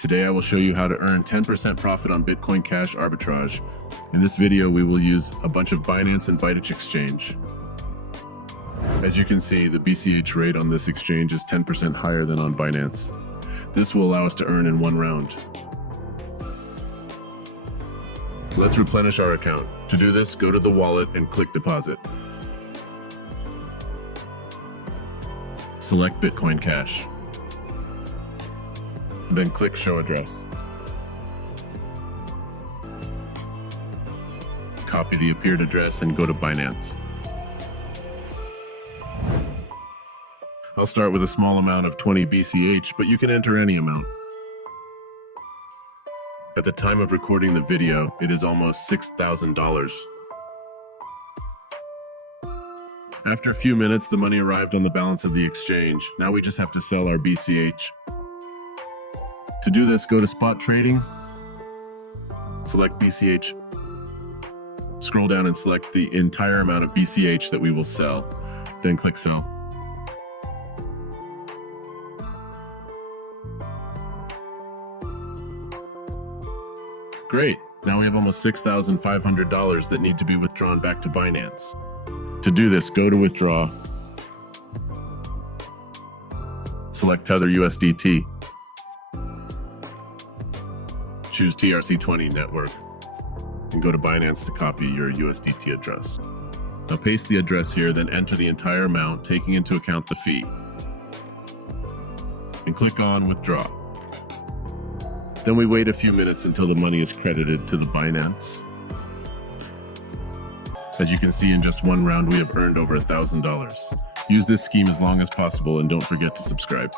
Today I will show you how to earn 10% profit on Bitcoin Cash arbitrage. In this video we will use a bunch of Binance and Arbitrage exchange. As you can see, the BCH rate on this exchange is 10% higher than on Binance. This will allow us to earn in one round. Let's replenish our account. To do this, go to the wallet and click deposit. Select Bitcoin Cash. Then click Show Address. Copy the appeared address and go to Binance. I'll start with a small amount of 20 BCH, but you can enter any amount. At the time of recording the video, it is almost $6,000. After a few minutes, the money arrived on the balance of the exchange. Now we just have to sell our BCH. To do this, go to Spot Trading, select BCH, scroll down and select the entire amount of BCH that we will sell, then click Sell. Great, now we have almost $6,500 that need to be withdrawn back to Binance. To do this, go to Withdraw, select Tether USDT, choose TRC20 network, and go to Binance to copy your USDT address. Now paste the address here, then enter the entire amount, taking into account the fee. And click on Withdraw. Then we wait a few minutes until the money is credited to the Binance. As you can see, in just one round, we have earned over $1,000. Use this scheme as long as possible and don't forget to subscribe.